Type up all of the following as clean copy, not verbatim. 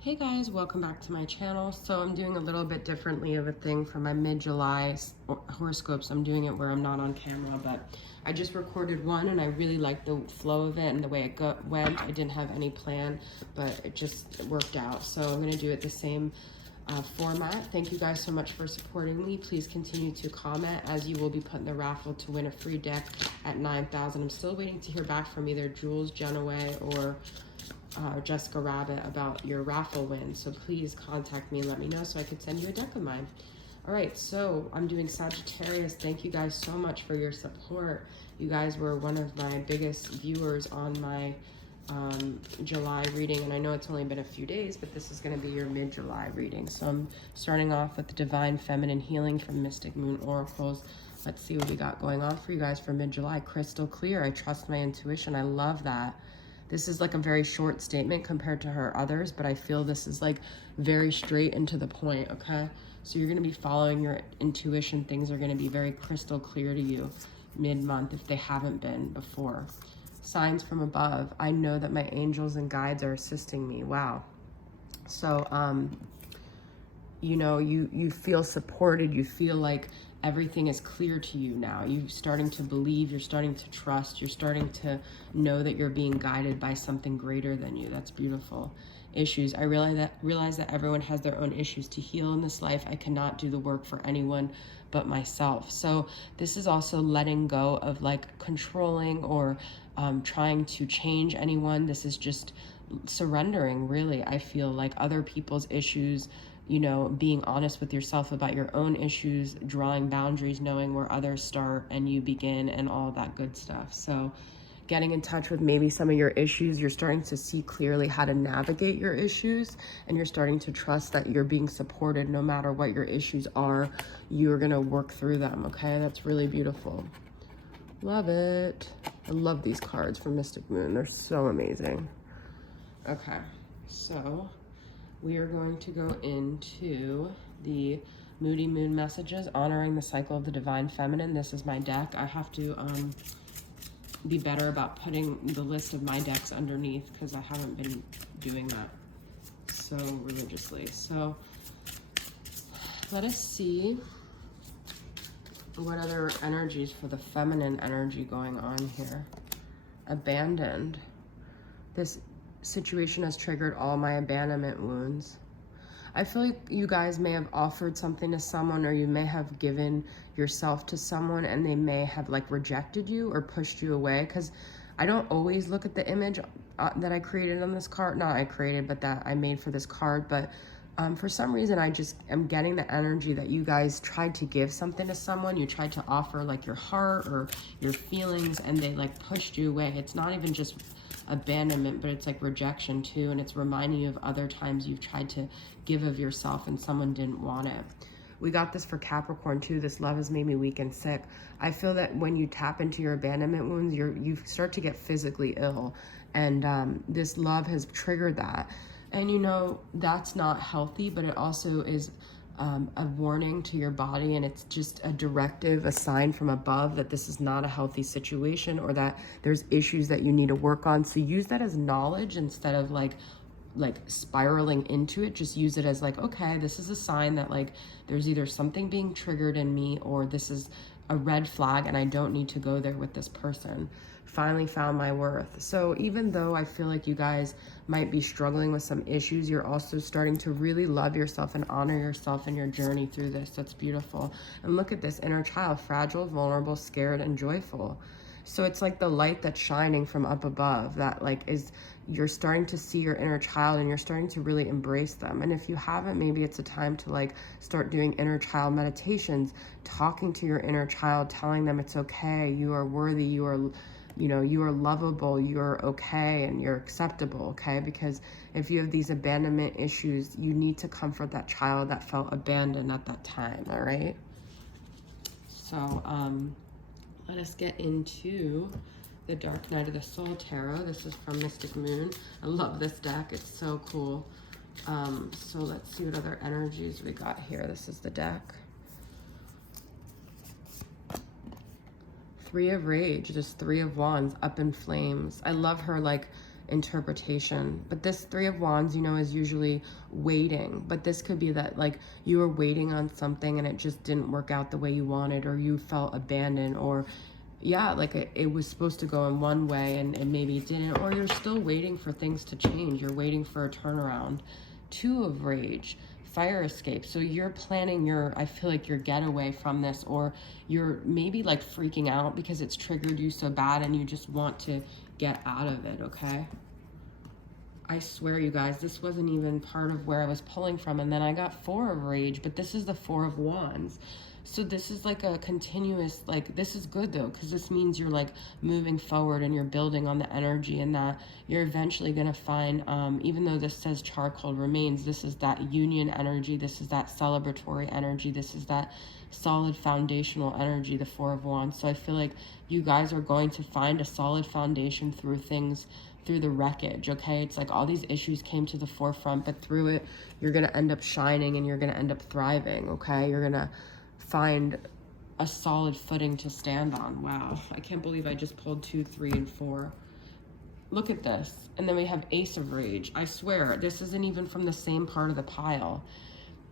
Hey guys, welcome back to my channel. So I'm doing a little bit differently of a thing for my mid-July horoscopes. I'm doing it where I'm not on camera, but I just recorded one and I really liked the flow of it and the way it went. I didn't have any plan, but it just worked out. So I'm gonna do it the same format. Thank you guys so much for supporting me. Please continue to comment, as you will be put in the raffle to win a free deck at 9,000. I'm still waiting to hear back from either Jules Genoway or Jessica Rabbit about your raffle win. So please contact me and let me know so I could send you a deck of mine. All right, so I'm doing Sagittarius. Thank you guys so much for your support. You guys were one of my biggest viewers on my July reading, and I know it's only been a few days, but this is going to be your mid-July reading. So I'm starting off with the Divine Feminine Healing from Mystic Moon Oracles. Let's see what we got going on for you guys for mid-July. Crystal clear. I trust my intuition. I love that. This is like a very short statement compared to her others, but I feel this is like very straight and to the point, okay? So you're going to be following your intuition. Things are going to be very crystal clear to you mid-month if they haven't been before. Signs from above. I know that my angels and guides are assisting me. Wow. So, you know, you feel supported. You feel like everything is clear to you now. You're starting to believe, you're starting to trust, you're starting to know that you're being guided by something greater than you. That's beautiful. Issues. I realize that everyone has their own issues to heal in this life. I cannot do the work for anyone but myself. So this is also letting go of like controlling or trying to change anyone. This is just surrendering, really. I feel like other people's issues, you know, being honest with yourself about your own issues, drawing boundaries, knowing where others start and you begin, and all that good stuff. So getting in touch with maybe some of your issues, you're starting to see clearly how to navigate your issues, and you're starting to trust that you're being supported no matter what your issues are. You're gonna work through them, okay? That's really beautiful. Love it. I love these cards from Mystic Moon. They're so amazing. Okay, so we are going to go into the Moody Moon messages, honoring the cycle of the Divine Feminine. This is my deck. I have to be better about putting the list of my decks underneath because I haven't been doing that so religiously. So let us see what other energies for the feminine energy going on here. Abandoned. This situation has triggered all my abandonment wounds. I feel like you guys may have offered something to someone, or you may have given yourself to someone and they may have like rejected you or pushed you away, because I don't always look at the image that I created on this card. Not I created, but that I made for this card. But for some reason, I just am getting the energy that you guys tried to give something to someone. You tried to offer like your heart or your feelings, and they like pushed you away. It's not even just abandonment, but it's like rejection too, and it's reminding you of other times you've tried to give of yourself and someone didn't want it. We got this for Capricorn too. This love has made me weak and sick. I feel that when you tap into your abandonment wounds, you start to get physically ill, and this love has triggered that. And you know, that's not healthy, but it also is a warning to your body, and it's just a directive, a sign from above that this is not a healthy situation, or that there's issues that you need to work on. So use that as knowledge instead of like spiraling into it. Just use it as like, okay, this is a sign that like there's either something being triggered in me, or this is a red flag and I don't need to go there with this person. Finally found my worth. So even though I feel like you guys might be struggling with some issues, you're also starting to really love yourself and honor yourself in your journey through this. That's beautiful. And look at this inner child: fragile, vulnerable, scared, and joyful. So it's like the light that's shining from up above, that like is, you're starting to see your inner child and you're starting to really embrace them. And if you haven't, maybe it's a time to like start doing inner child meditations, talking to your inner child, telling them it's okay, you are worthy, you are, you know, you are lovable, you're okay, and you're acceptable, okay? Because if you have these abandonment issues, you need to comfort that child that felt abandoned at that time, all right? So, let us get into the Dark Night of the Soul Tarot. This is from Mystic Moon. I love this deck. It's so cool. So let's see what other energies we got here. This is the deck. Three of Rage, just Three of Wands, up in flames. I love her like interpretation. But this Three of Wands, you know, is usually waiting. But this could be that like you were waiting on something and it just didn't work out the way you wanted, or you felt abandoned, or yeah, like it was supposed to go in one way and maybe it didn't, or you're still waiting for things to change. You're waiting for a turnaround. Two of Rage, fire escape. So you're planning your, I feel like your getaway from this, or you're maybe like freaking out because it's triggered you so bad and you just want to get out of it, okay? I swear, you guys, this wasn't even part of where I was pulling from. And then I got Four of Rage, but this is the Four of Wands. So this is like a continuous, like, this is good though, because this means you're like moving forward and you're building on the energy, and that you're eventually going to find, even though this says charcoal remains, this is that union energy. This is that celebratory energy. This is that solid foundational energy, the Four of Wands. So I feel like you guys are going to find a solid foundation through things, through the wreckage, okay? It's like all these issues came to the forefront, but through it, you're going to end up shining and you're going to end up thriving, okay? You're going to find a solid footing to stand on. Wow, I can't believe I just pulled 2, 3, and 4. Look at this. And then we have Ace of Rage. I swear, this isn't even from the same part of the pile.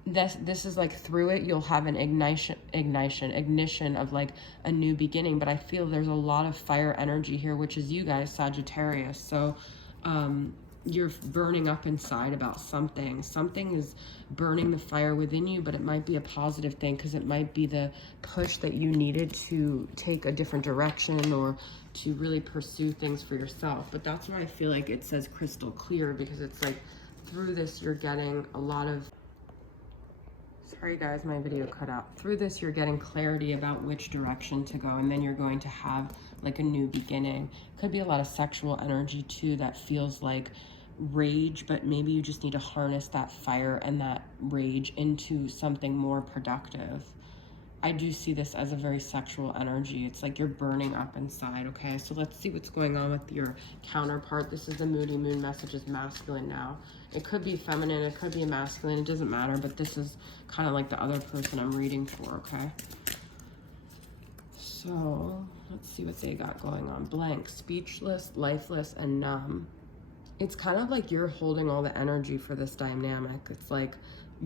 This is like through it, you'll have an ignition of like a new beginning. But I feel there's a lot of fire energy here, which is you guys, Sagittarius. So you're burning up inside about something. Something is burning the fire within you, but it might be a positive thing, because it might be the push that you needed to take a different direction or to really pursue things for yourself. But that's why I feel like it says crystal clear, because it's like through this you're getting a lot of, sorry guys, my video cut out. Through this you're getting clarity about which direction to go, and then you're going to have like a new beginning. Could be a lot of sexual energy too that feels like rage, but maybe you just need to harness that fire and that rage into something more productive. I do see this as a very sexual energy. It's like you're burning up inside, okay? So let's see what's going on with your counterpart. This is the Moody Moon message, is masculine now. It could be feminine, it could be a masculine, it doesn't matter, but this is kind of like the other person I'm reading for, okay? So let's see what they got going on. Blank, speechless, lifeless, and numb. It's kind of like you're holding all the energy for this dynamic. It's like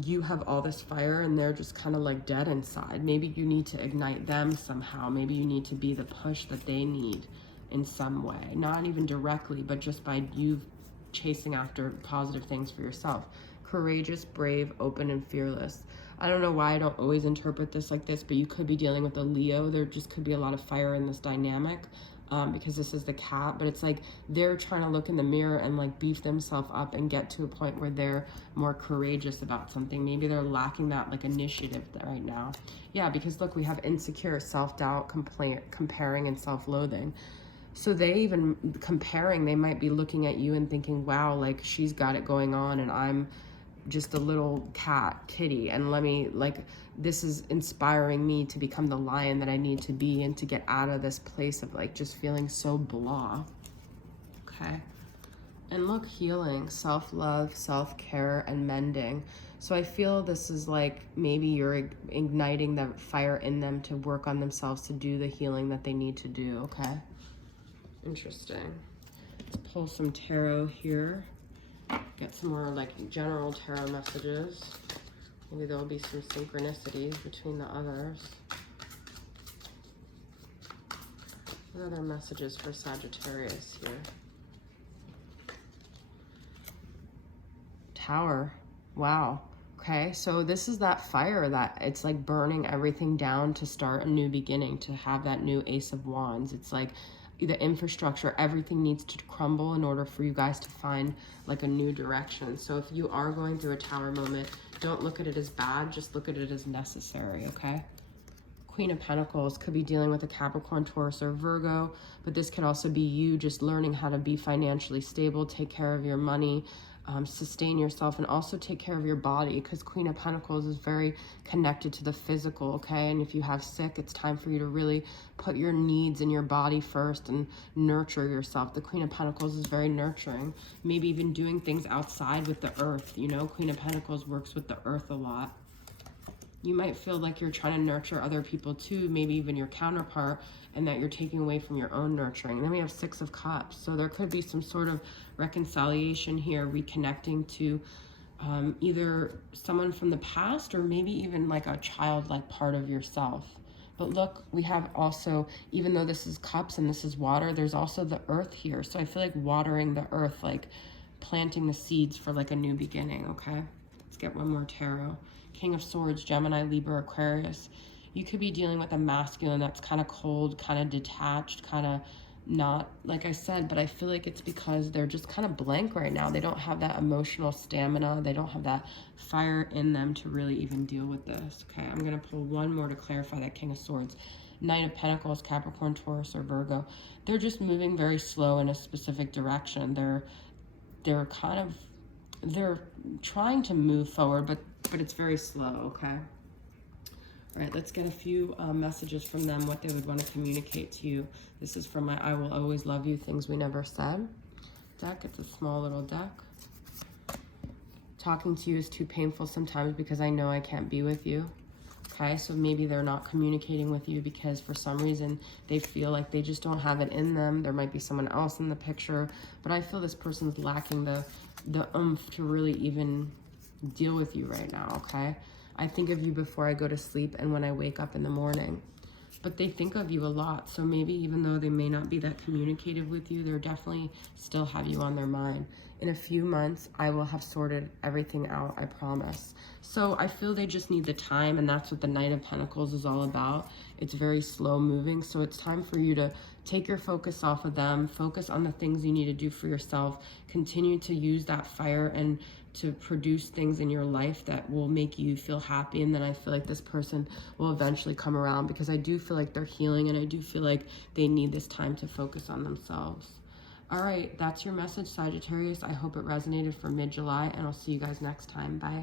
you have all this fire and they're just kind of like dead inside. Maybe you need to ignite them somehow. Maybe you need to be the push that they need in some way. Not even directly, but just by you chasing after positive things for yourself. Courageous, brave, open, and fearless. I don't know why I don't always interpret this like this, but you could be dealing with a Leo. There just could be a lot of fire in this dynamic. Because this is the cat, but it's like they're trying to look in the mirror and like beef themselves up and get to a point where they're more courageous about something. Maybe they're lacking that like initiative right now. Yeah, because look, we have insecure, self-doubt, comparing, and self-loathing. So they even comparing, they might be looking at you and thinking, wow, like she's got it going on and I'm just a little kitty, and let me, like, this is inspiring me to become the lion that I need to be and to get out of this place of like just feeling so blah. Okay. And look, healing, self-love, self-care, and mending. So I feel this is like maybe you're igniting the fire in them to work on themselves, to do the healing that they need to do. Okay. Interesting. Let's pull some tarot here. Get some more like general tarot messages. Maybe there'll be some synchronicities between the others. What other messages for Sagittarius here? Tower. Wow. Okay, so this is that fire that it's like burning everything down to start a new beginning, to have that new Ace of Wands. It's like the infrastructure, everything needs to crumble in order for you guys to find like a new direction. So if you are going through a tower moment, don't look at it as bad, just look at it as necessary, okay? Queen of Pentacles could be dealing with a Capricorn, Taurus, or Virgo, but this could also be you just learning how to be financially stable, take care of your money, sustain yourself, and also take care of your body, because Queen of Pentacles is very connected to the physical, okay? And if you have sick, it's time for you to really put your needs in your body first and nurture yourself. The Queen of Pentacles is very nurturing, maybe even doing things outside with the earth, you know? Queen of Pentacles works with the earth a lot. You might feel like you're trying to nurture other people too, maybe even your counterpart, and that you're taking away from your own nurturing. And then we have Six of Cups. So there could be some sort of reconciliation here, reconnecting to either someone from the past or maybe even like a childlike part of yourself. But look, we have also, even though this is cups and this is water, there's also the earth here. So I feel like watering the earth, like planting the seeds for like a new beginning, okay? Let's get one more tarot. King of Swords, Gemini, Libra, Aquarius. You could be dealing with a masculine that's kind of cold, kind of detached, kind of not, like I said, but I feel like it's because they're just kind of blank right now. They don't have that emotional stamina. They don't have that fire in them to really even deal with this. Okay, I'm going to pull one more to clarify that King of Swords. Knight of Pentacles, Capricorn, Taurus, or Virgo. They're just moving very slow in a specific direction. They're trying to move forward, but it's very slow, okay? All right, let's get a few messages from them, what they would want to communicate to you. This is from my I Will Always Love You, Things We Never Said deck. It's a small little deck. Talking to you is too painful sometimes because I know I can't be with you. Okay, so maybe they're not communicating with you because for some reason they feel like they just don't have it in them. There might be someone else in the picture, but I feel this person's lacking the oomph to really even deal with you right now, okay? I think of you before I go to sleep and when I wake up in the morning. But they think of you a lot. So maybe even though they may not be that communicative with you, they're definitely still have you on their mind. In a few months, I will have sorted everything out, I promise. So I feel they just need the time, and that's what the Knight of Pentacles is all about. It's very slow moving, so it's time for you to take your focus off of them, focus on the things you need to do for yourself, continue to use that fire and to produce things in your life that will make you feel happy. And then I feel like this person will eventually come around because I do feel like they're healing and I do feel like they need this time to focus on themselves. All right, that's your message, Sagittarius. I hope it resonated for mid-July, and I'll see you guys next time. Bye.